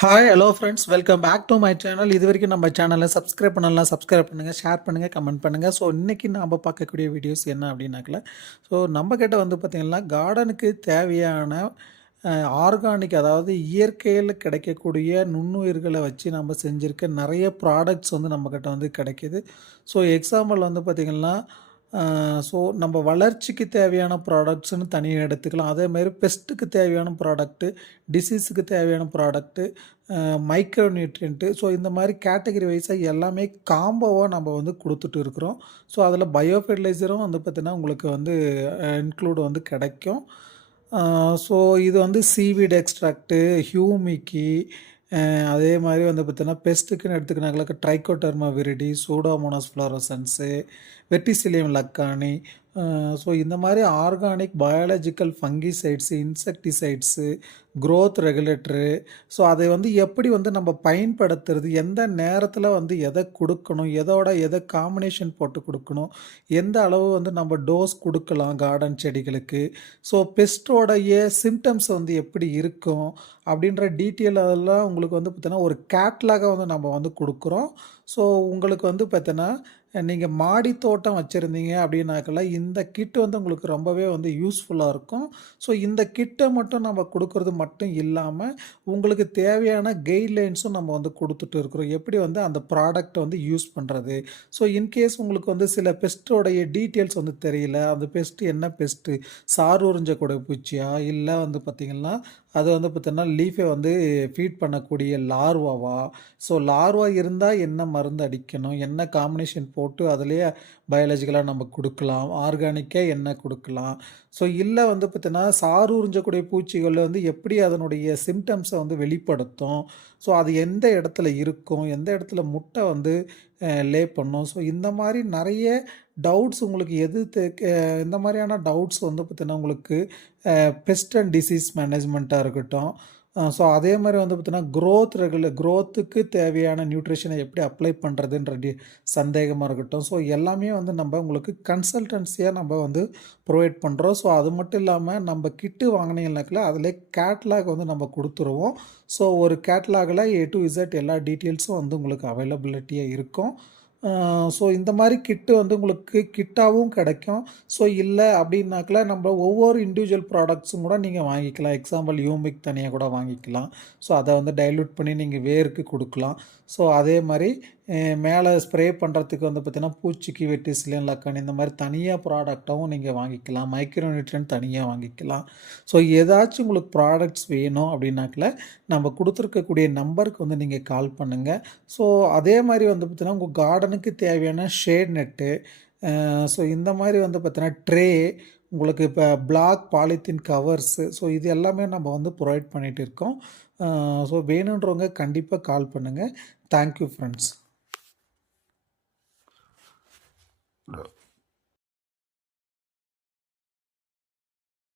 Hi hello friends welcome back to my channel இது வரைக்கும் நம்ம சேனலை சப்ஸ்கிரைப் பண்ணலாம் சப்ஸ்கிரைப் பண்ணுங்கள் ஷேர் பண்ணுங்கள் கமெண்ட் பண்ணுங்கள் ஸோ இன்றைக்கி நாம் பார்க்கக்கூடிய வீடியோஸ் என்ன அப்படின்னாக்கல ஸோ நம்ம கிட்ட வந்து பார்த்திங்கன்னா கார்டனுக்கு தேவையான ஆர்கானிக் அதாவது இயற்கையில் கிடைக்கக்கூடிய நுண்ணுயிர்களை வச்சு நம்ம செஞ்சுருக்க நிறைய ப்ராடக்ட்ஸ் வந்து நம்மக்கிட்ட வந்து கிடைக்கிது. ஸோ எக்ஸாம்பிள் வந்து பார்த்திங்கன்னா ஸோ நம்ம வளர்ச்சிக்கு தேவையான ப்ராடக்ட்ஸ்னு தனியாக எடுத்துக்கலாம். அதேமாதிரி பெஸ்ட்டுக்கு தேவையான ப்ராடக்ட்டு டிசீஸுக்கு தேவையான ப்ராடக்ட்டு மைக்ரோ நியூட்ரியன்ட்டு ஸோ இந்த மாதிரி கேட்டகரி வைஸாக எல்லாமே காம்போவாக நம்ம வந்து கொடுத்துட்டு இருக்கிறோம். ஸோ அதில் பயோ ஃபெர்டிலைசரும் வந்து பார்த்திங்கன்னா உங்களுக்கு வந்து இன்க்ளூடு வந்து கிடைக்கும். ஸோ இது வந்து சீவீட் எக்ஸ்ட்ராக்ட்டு ஹியூமிக்கி அதே மாதிரி வந்து பார்த்தீங்கன்னா பெஸ்ட்டுக்குன்னு எடுத்துக்கினாங்களுக்கு trichoderma viride pseudomonas fluorescens verticillium lecanii so இந்த மாதிரி organic biological fungicides insecticides growth regulator so அதை வந்து எப்படி வந்து நம்ம பயன்படுத்துறது எந்த நேரத்தில் வந்து எதை கொடுக்கணும் எதோட எதை காம்பினேஷன் போட்டு கொடுக்கணும் எந்த அளவு வந்து நம்ம டோஸ் கொடுக்கலாம் கார்டன் செடிகளுக்கு ஸோ பெஸ்ட்டோடைய சிம்டம்ஸ் வந்து எப்படி இருக்கும் அப்படின்ற டீட்டெயில் அதெல்லாம் உங்களுக்கு வந்து பார்த்தீங்கன்னா ஒரு கேட்லாக வந்து நம்ம வந்து கொடுக்குறோம். ஸோ உங்களுக்கு வந்து பார்த்தீங்கன்னா நீங்கள் மாடி தோட்டம் வச்சுருந்தீங்க அப்படின்னாக்கல இந்த கிட் வந்து உங்களுக்கு ரொம்பவே வந்து யூஸ்ஃபுல்லாக இருக்கும். ஸோ இந்த கிட்டை மட்டும் நம்ம கொடுக்குறது மட்டும் இல்லாமல் உங்களுக்கு தேவையான கைட்லைன்ஸும் நம்ம வந்து கொடுத்துட்டு இருக்கிறோம். எப்படி வந்து அந்த ப்ராடக்ட்டை வந்து யூஸ் பண்ணுறது ஸோ இன்கேஸ் உங்களுக்கு வந்து சில பெஸ்ட்டோடைய டீட்டெயில்ஸ் வந்து தெரியல அந்த பெஸ்ட்டு என்ன பெஸ்ட்டு சார் உறிஞ்ச கூட பூச்சியா? இல்லை வந்து பார்த்திங்கன்னா அது வந்து பார்த்தோன்னா லீஃபை வந்து ஃபீட் பண்ணக்கூடிய லார்வாவா? ஸோ லார்வா இருந்தால் என்ன மருந்து அடிக்கணும்? என்ன காம்பினேஷன் போட்டு அதுலேயே பயாலஜிக்கலாக நம்ம கொடுக்கலாம்? ஆர்கானிக்காக என்ன கொடுக்கலாம்? ஸோ இல்லை வந்து பார்த்தீங்கன்னா சாறு உறிஞ்சக்கூடிய பூச்சிகள் வந்து எப்படி அதனுடைய சிம்டம்ஸை வந்து வெளிப்படுத்தும்? ஸோ அது எந்த இடத்துல இருக்கும்? எந்த இடத்துல முட்டை வந்து லே பண்ணும்? ஸோ இந்த மாதிரி நிறைய டவுட்ஸ் உங்களுக்கு எது இந்த மாதிரியான டவுட்ஸ் வந்து பார்த்திங்கன்னா உங்களுக்கு பெஸ்ட் அண்ட் டிசீஸ் மேனேஜ்மெண்ட்டாக இருக்கட்டும். ஸோ அதே மாதிரி வந்து பார்த்திங்கன்னா க்ரோத் ரெகுலர் க்ரோத்துக்கு தேவையான நியூட்ரிஷனை எப்படி அப்ளை பண்ணுறதுன்ற டி சந்தேகமாக இருக்கட்டும். ஸோ எல்லாமே வந்து நம்ம உங்களுக்கு கன்சல்டன்சியாக நம்ம வந்து ப்ரொவைட் பண்ணுறோம் ஸோ அது மட்டும் இல்லாமல் நம்ம கிட்டு வாங்கினீங்கனாக்கில் அதில் கேட்லாக் வந்து நம்ம கொடுத்துருவோம். ஸோ ஒரு கேட்லாகில் ஏ டு இசட் எல்லா டீட்டெயில்ஸும் வந்து உங்களுக்கு அவைலபிலிட்டியாக இருக்கும். ஸோ இந்த மாதிரி கிட்டு வந்து உங்களுக்கு கிட்டாகவும் கிடைக்கும். ஸோ இல்லை அப்படின்னாக்கில் நம்ம ஒவ்வொரு இண்டிவிஜுவல் ப்ராடக்ட்ஸும் கூட நீங்கள் வாங்கிக்கலாம். எக்ஸாம்பிள் யூமிக் தனியாக கூட வாங்கிக்கலாம். ஸோ அதை வந்து டைல்யூட் பண்ணி நீங்கள் வேருக்கு கொடுக்கலாம். ஸோ அதே மாதிரி மேலே ஸ்ப்ரே பண்ணுறதுக்கு வந்து பார்த்திங்கன்னா பூச்சிக்கு வெட்டி சிலியன் லக்கன் இந்த மாதிரி தனியாக ப்ராடக்டாகவும் நீங்கள் வாங்கிக்கலாம். மைக்ரோ நியூட்ரியன் தனியாக வாங்கிக்கலாம். ஸோ ஏதாச்சும் உங்களுக்கு ப்ராடக்ட்ஸ் வேணும் அப்படின்னாக்கில் நம்ம கொடுத்துருக்கக்கூடிய நம்பருக்கு வந்து நீங்கள் கால் பண்ணுங்கள் ஸோ அதே மாதிரி வந்து பார்த்திங்கன்னா உங்கள் கார்டனுக்கு தேவையான ஷேட் நெட்டு ஸோ இந்த மாதிரி வந்து பார்த்தீங்கன்னா ட்ரே உங்களுக்கு இப்போ பிளாக் பாலித்தீன் கவர்ஸு ஸோ இது எல்லாமே நம்ம வந்து ப்ரொவைட் பண்ணிகிட்டு இருக்கோம். ஸோ வேணுன்றவங்க கண்டிப்பாக கால் பண்ணுங்கள் தேங்க்யூ ஃப்ரெண்ட்ஸ் Look.